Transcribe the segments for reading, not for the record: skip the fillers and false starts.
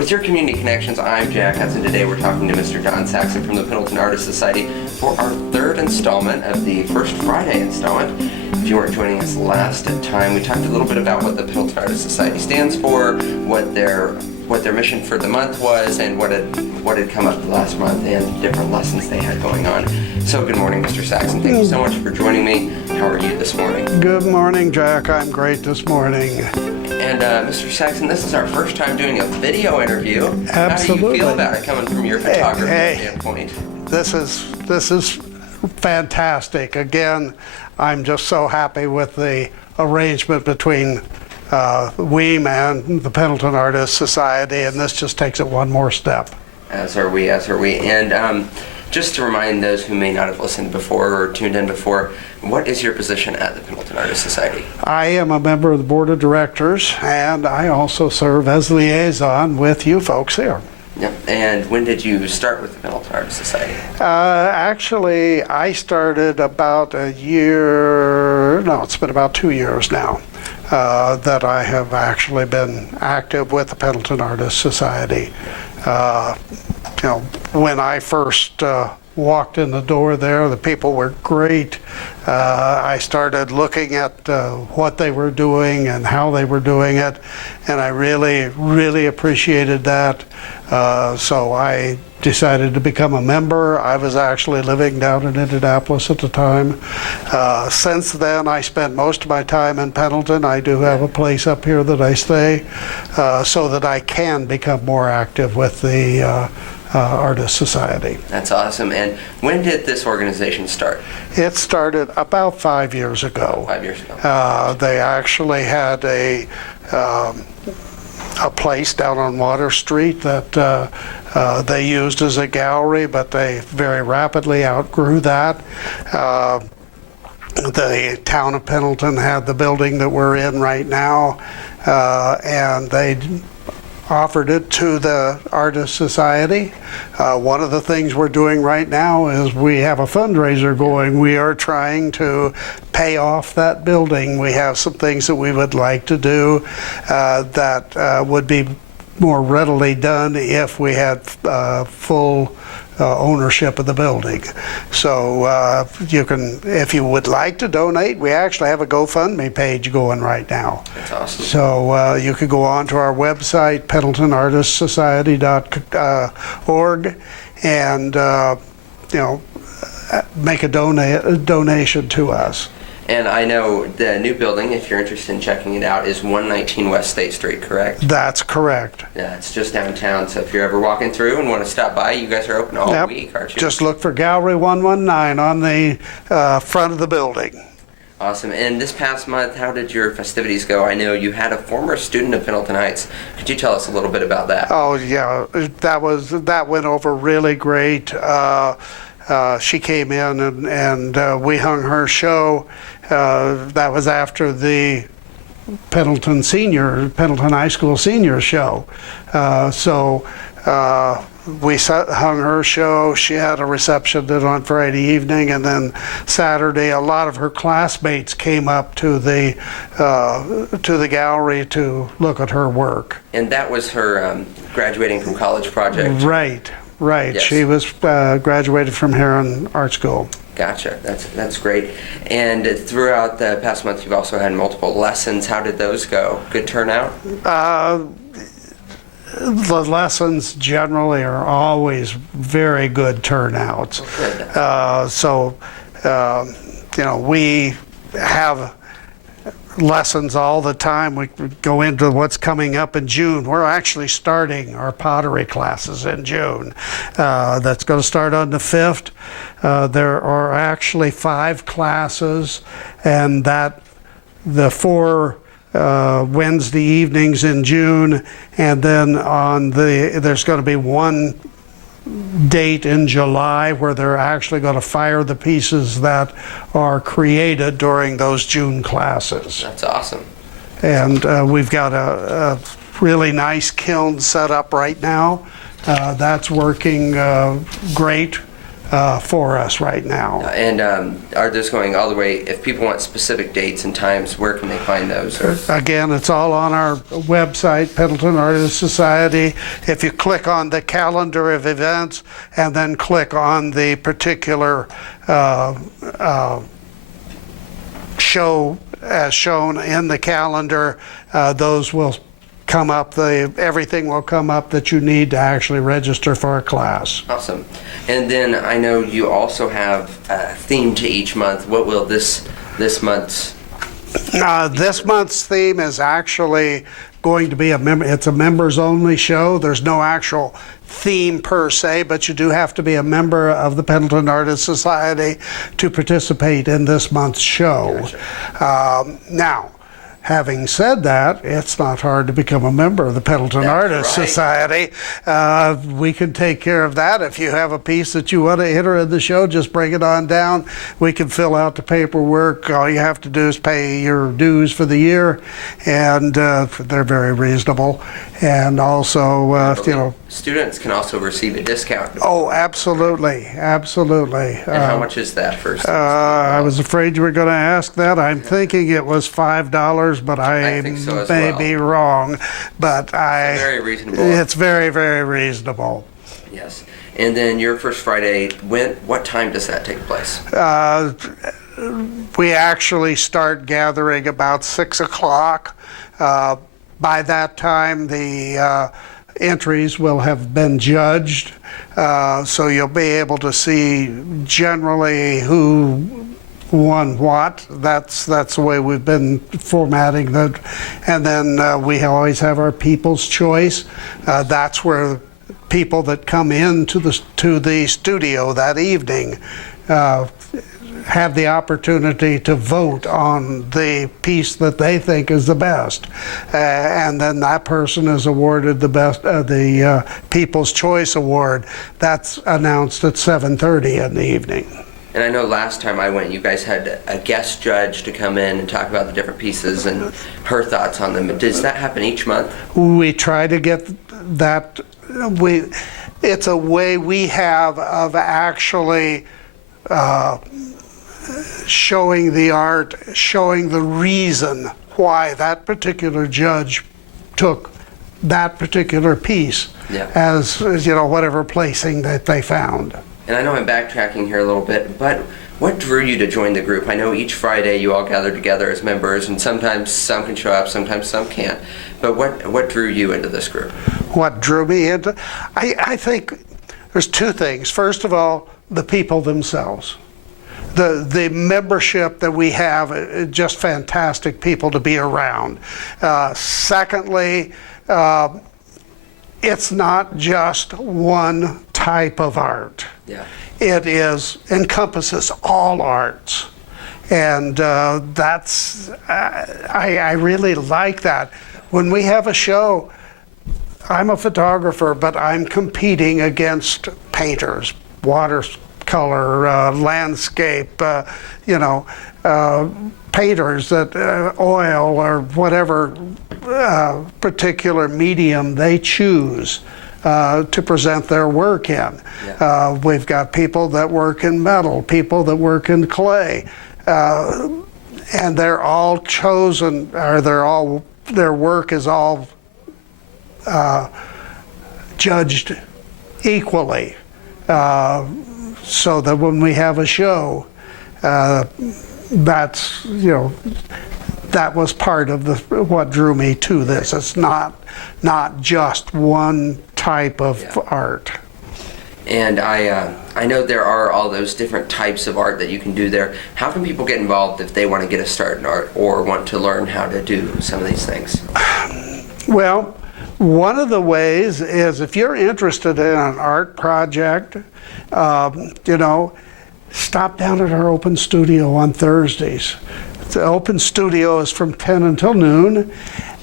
With your community connections, I'm Jack Hudson. Today we're talking to Mr. Don Saxon from the Pendleton Artists Society for our third installment of the First Friday installment. If you weren't joining us last time, we talked a little bit about what the Pendleton Artists Society stands for, what their mission for the month was, and what had come up last month, and different lessons they had going on. So good morning, Mr. Saxon. Thank you so much for joining me. How are you this morning? Good morning, Jack. I'm great this morning. And Mr. Saxon, this is our first time doing a video interview. Absolutely. How do you feel about it coming from your photography standpoint? This is fantastic. Again, I'm just so happy with the arrangement between Weem and the Pendleton Artists Society, and this just takes it one more step. As are we. And just to remind those who may not have listened before or tuned in before, what is your position at the Pendleton Artists Society? I am a member of the board of directors, and I also serve as liaison with you folks here. Yep. And when did you start with the Pendleton Artists Society? Actually, I started about it's been about 2 years now that I have actually been active with the Pendleton Artists Society. When I first walked in the door there, the people were great. I started looking at what they were doing and how they were doing it, and I really, really appreciated that. So I decided to become a member. I was actually living down in Indianapolis at the time. Since then, I spent most of my time in Pendleton. I do have a place up here that I stay so that I can become more active with the Artist Society. That's awesome. And when did this organization start? It started about 5 years ago. 5 years ago. They actually had a place down on Water Street that they used as a gallery, but they very rapidly outgrew that. The town of Pendleton had the building that we're in right now, and they offered it to the Artist Society. One of the things we're doing right now is we have a fundraiser going. We are trying to pay off that building. We have some things that we would like to do that would be more readily done if we had full ownership of the building. So you can, if you would like to donate, we actually have a GoFundMe page going right now. That's awesome. So you could go on to our website, pendletonartistsociety.org, and make a donation to us. And I know the new building, if you're interested in checking it out, is 119 West State Street, correct? That's correct. Yeah, it's just downtown, so if you're ever walking through and want to stop by, you guys are open all week, aren't you? Just look for Gallery 119 on the front of the building. Awesome. And this past month, how did your festivities go? I know you had a former student of Pendleton Heights. Could you tell us a little bit about that? Oh, yeah. That went over really great. She came in and we hung her show. That was after the Pendleton High School senior show. So we hung her show. She had a reception on Friday evening, and then Saturday a lot of her classmates came up to the gallery to look at her work. And that was her graduating from college project? Right. Yes. She was graduated from Heron Art School. Gotcha. That's great. And throughout the past month, you've also had multiple lessons. How did those go? Good turnout? The lessons generally are always very good turnouts. Oh, good. We have lessons all the time. We go into what's coming up in June. We're actually starting our pottery classes in June. That's going to start on the 5th. There are actually 5 classes, and the 4 Wednesday evenings in June, and then there's going to be one date in July where they're actually going to fire the pieces that are created during those June classes. That's awesome. And we've got a really nice kiln set up right now. That's working great. for us right now. And are those going all the way, if people want specific dates and times, where can they find those? Again, it's all on our website, Pendleton Artists Society. If you click on the calendar of events and then click on the particular show as shown in the calendar, those will come up, everything will come up that you need to actually register for a class. Awesome. And then I know you also have a theme to each month. What will this month's? This month's theme is actually going to be it's a members only show. There's no actual theme per se, but you do have to be a member of the Pendleton Artists Society to participate in this month's show. Gotcha. Now, having said that, it's not hard to become a member of the Pendleton Artists Society. We can take care of that. If you have a piece that you want to enter in the show, just bring it on down. We can fill out the paperwork. All you have to do is pay your dues for the year, and they're very reasonable. And also, students can also receive a discount. Oh, absolutely, absolutely. And how much is that for students? I was afraid you were going to ask that. I'm thinking it was $5, but I think so as may well. be wrong. But Very reasonable. It's very, very reasonable. Yes. And then your first Friday, what time does that take place? We actually start gathering about 6 o'clock. By that time, the entries will have been judged, so you'll be able to see generally who won what. That's the way we've been formatting that. And then we always have our People's Choice. That's where people that come into the studio that evening have the opportunity to vote on the piece that they think is the best, and then that person is awarded the People's Choice Award. That's announced at 7:30 in the evening. And I know last time I went, you guys had a guest judge to come in and talk about the different pieces and her thoughts on them. Does that happen each month? We try to get that. It's a way we have of actually showing the art, showing the reason why that particular judge took that particular piece as whatever placing that they found. And I know I'm backtracking here a little bit, but what drew you to join the group? I know each Friday you all gather together as members, and sometimes some can show up, sometimes some can't. But what drew you into this group? What drew me into? I think there's two things. First of all, the people themselves. The membership that we have, just fantastic people to be around. Secondly, it's not just one type of art. Yeah. It encompasses all arts. And that's, I really like that. When we have a show, I'm a photographer, but I'm competing against painters, watercolor, landscape, painters that oil or whatever particular medium they choose to present their work in. Yeah. We've got people that work in metal, people that work in clay, and they're all chosen, or their work is all judged equally. So that when we have a show, that's, that was part of what drew me to this. It's not just one type of art. And I know there are all those different types of art that you can do there. How can people get involved if they want to get a start in art or want to learn how to do some of these things? Well, one of the ways is if you're interested in an art project, stop down at our open studio on Thursdays. The open studio is from 10 until noon,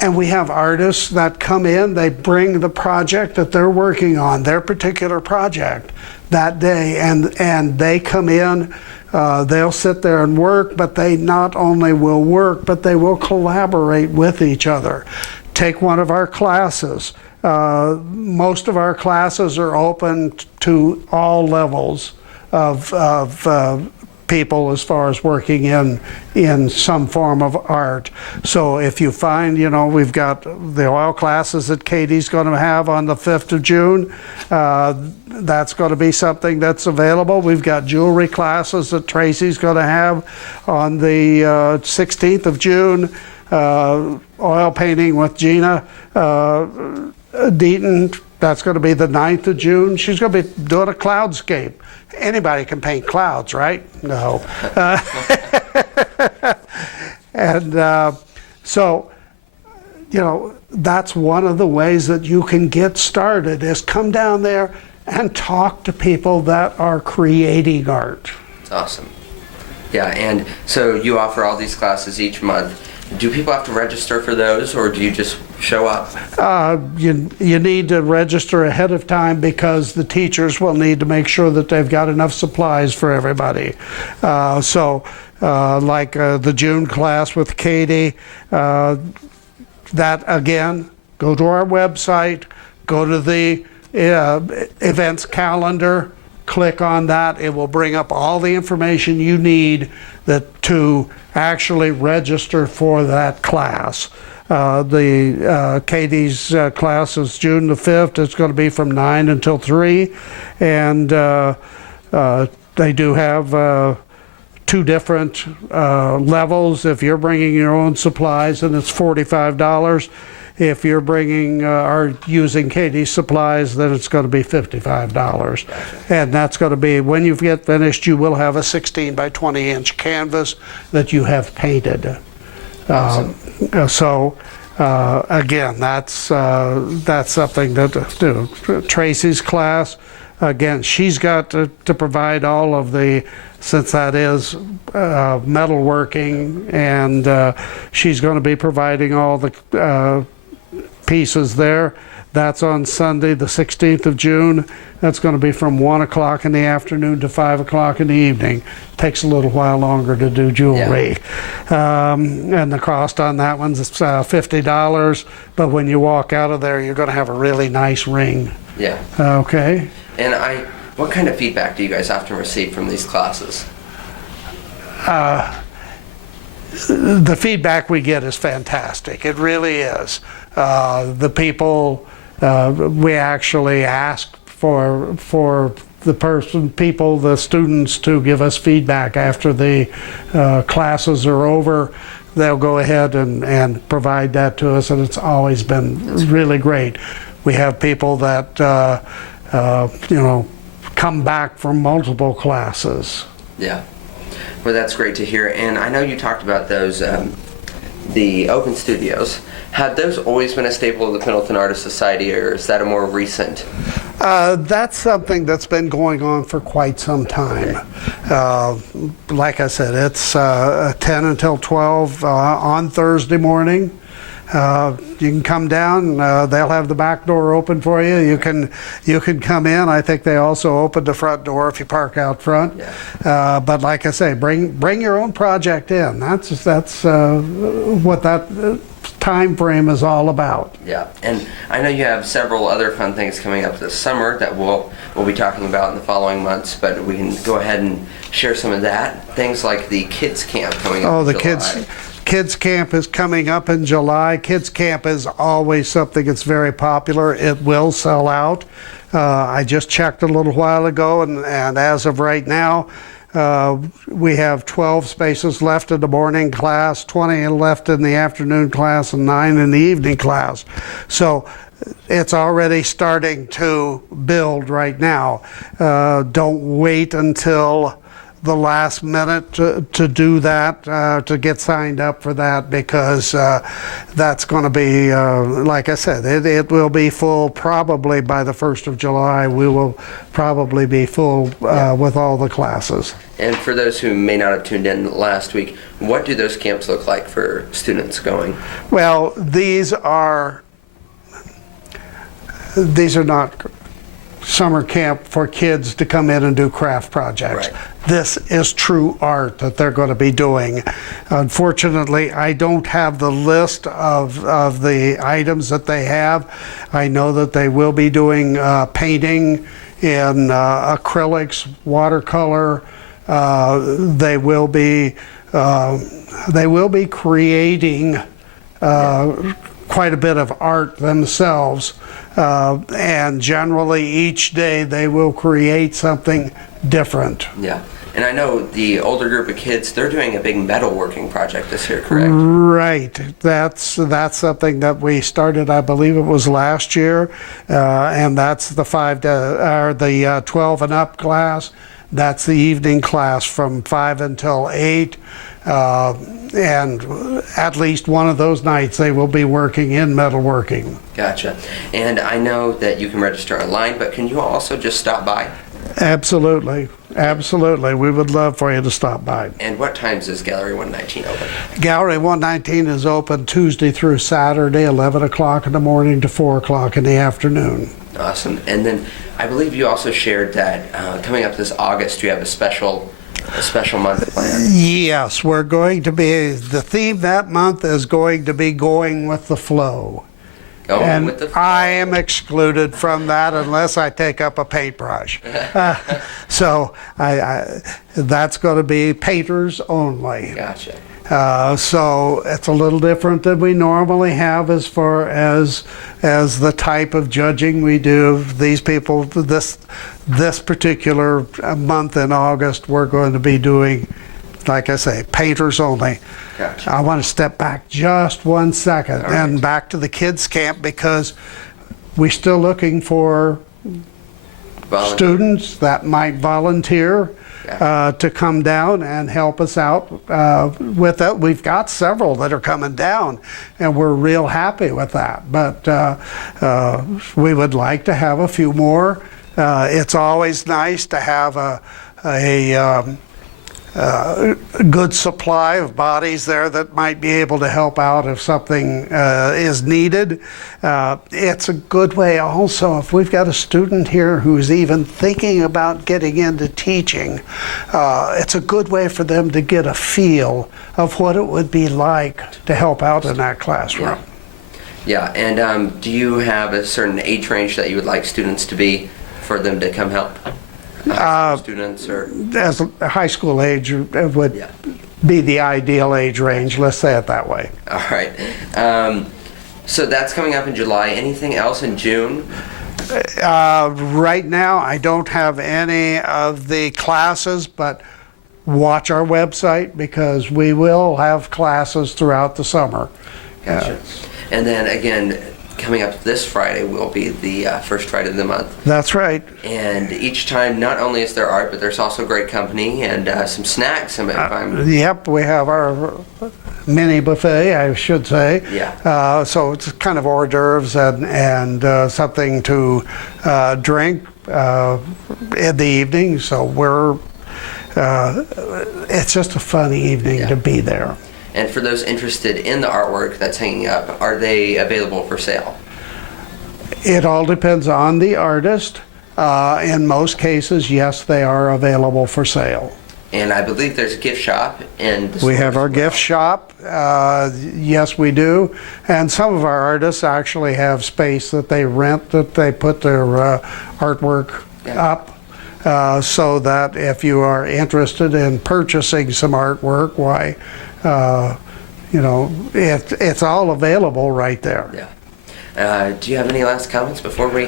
and we have artists that come in, they bring the project that they're working on, their particular project that day, and they come in, they'll sit there and work, but they not only will work, but they will collaborate with each other. Take one of our classes. Most of our classes are open to all levels of people as far as working in some form of art. So if you find, we've got the oil classes that Katie's going to have on the 5th of June. That's going to be something that's available. We've got jewelry classes that Tracy's going to have on the 16th of June. Oil painting with Gina Deaton, that's going to be the 9th of June. She's going to be doing a cloudscape. Anybody can paint clouds, right? No. And so, that's one of the ways that you can get started, is come down there and talk to people that are creating art. That's awesome. Yeah, and so you offer all these classes each month. Do people have to register for those, or do you just show up? You need to register ahead of time, because the teachers will need to make sure that they've got enough supplies for everybody. Like the June class with Katie, that again, go to our website, go to the events calendar, click on that. It will bring up all the information you need to actually register for that class. Katie's class is June the 5th. It's going to be from 9 until 3. And they do have 2 different levels. If you're bringing your own supplies, then it's $45. If you're bringing or using Katie's supplies, then it's going to be $55. Gotcha. And that's going to be, when you get finished, you will have a 16 by 20 inch canvas that you have painted. Awesome. Again, that's something that Tracy's class, again, she's got to provide all of the, since that is metalworking, and she's going to be providing all the pieces there. That's on Sunday, the 16th of June. That's going to be from 1 o'clock in the afternoon to 5 o'clock in the evening. Takes a little while longer to do jewelry. Yeah. And the cost on that one's $50, but when you walk out of there, you're going to have a really nice ring. Yeah. Okay. And what kind of feedback do you guys often receive from these classes? The feedback we get is fantastic. It really is. The people, we actually ask for the students to give us feedback after the classes are over. They'll go ahead and provide that to us, and it's always been really great. We have people that come back from multiple classes. Yeah. Well, that's great to hear. And I know you talked about those, the open studios. Had those always been a staple of the Pendleton Artists Society, or is that a more recent? That's something that's been going on for quite some time. Like I said, it's 10 until 12 on Thursday morning. You can come down. They'll have the back door open for you. You can come in. I think they also open the front door if you park out front. Yeah. But like I say, bring your own project in. That's what that time frame is all about. Yeah, and I know you have several other fun things coming up this summer that we'll be talking about in the following months, but we can go ahead and share some of that. Things like the kids camp coming up in July. Kids Camp is coming up in July. Kids Camp is always something that's very popular. It will sell out. I just checked a little while ago, and as of right now, we have 12 spaces left in the morning class, 20 left in the afternoon class, and 9 in the evening class. So it's already starting to build right now. Don't wait until the last minute to do that, to get signed up for that, because that's going to be, like I said, it will be full probably by the 1st of July. We will probably be full with all the classes. And for those who may not have tuned in last week, what do those camps look like for students going? Well, these are not summer camp for kids to come in and do craft projects. Right. This is true art that they're going to be doing. Unfortunately, I don't have the list of the items that they have. I know that they will be doing painting in acrylics, watercolor. They will be creating quite a bit of art themselves, and generally each day they will create something different. Yeah. And I know the older group of kids, they're doing a big metalworking project this year, correct? Right. That's something that we started, I believe it was last year, and that's the 12 and up class. That's the evening class from 5 until 8. And at least one of those nights they will be working in metalworking. Gotcha. And I know that you can register online, but can you also just stop by? Absolutely. Absolutely. We would love for you to stop by. And what times is Gallery 119 open? Gallery 119 is open Tuesday through Saturday, 11 o'clock in the morning to 4 o'clock in the afternoon. Awesome. And then I believe you also shared that coming up this August, you have a special month planned. Yes, we're going to be, the theme that month is going to be going with the flow. Going And with the flow. I am excluded from that unless I take up a paintbrush. So that's going to be painters only. Gotcha. So it's a little different than we normally have as far as the type of judging we do. These people, this particular month in August, we're going to be doing, like I say, painters only. Gotcha. I want to step back just 1 second All and right. back to the kids camp, because we're still looking for Volunteer. students that might volunteer Yeah. to come down and help us out with that. We've got several that are coming down, and we're real happy with that. But we would like to have a few more. It's always nice to have a good supply of bodies there that might be able to help out if something is needed. It's a good way also, if we've got a student here who's even thinking about getting into teaching, it's a good way for them to get a feel of what it would be like to help out in that classroom. Yeah. And do you have a certain age range that you would like students to be for them to come help? Students or? As a high school age would Yeah. be the ideal age range, let's say it that way. All right. So that's coming up in July. Anything else in June? Right now, I don't have any of the classes, but watch our website because we will have classes throughout the summer. Gotcha. And then again, coming up this Friday will be the first Friday of the month. That's right. And each time, not only is there art, but there's also great company and some snacks. Yep, we have our mini buffet, I should say. Yeah. So it's kind of hors d'oeuvres and something to drink in the evening. So it's just a fun evening to be there. And for those interested in the artwork that's hanging up, are they available for sale? It all depends on the artist. In most cases, yes, they are available for sale. And I believe there's a gift shop. And We have our gift shop. Yes, we do. And some of our artists actually have space that they rent, that they put their artwork up. So that if you are interested in purchasing some artwork, why, it's all available right there. Yeah. Do you have any last comments before we?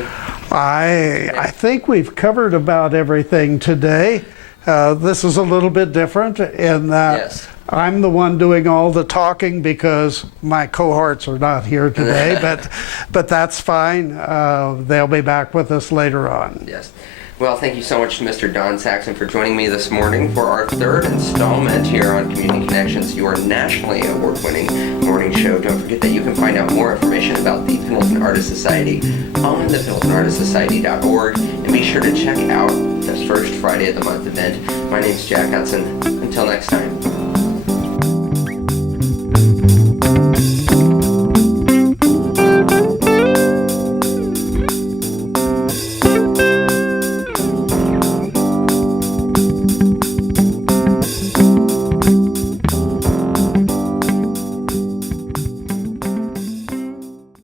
I think we've covered about everything today. This is a little bit different in that Yes. I'm the one doing all the talking because my cohorts are not here today, but that's fine. They'll be back with us later on. Yes. Well, thank you so much to Mr. Don Saxon for joining me this morning for our third installment here on Community Connections, your nationally award-winning morning show. Don't forget that you can find out more information about the Pendleton Artists Society on the PendletonArtistsSociety.org, and be sure to check out the first Friday of the month event. My name is Jack Hudson. Until next time.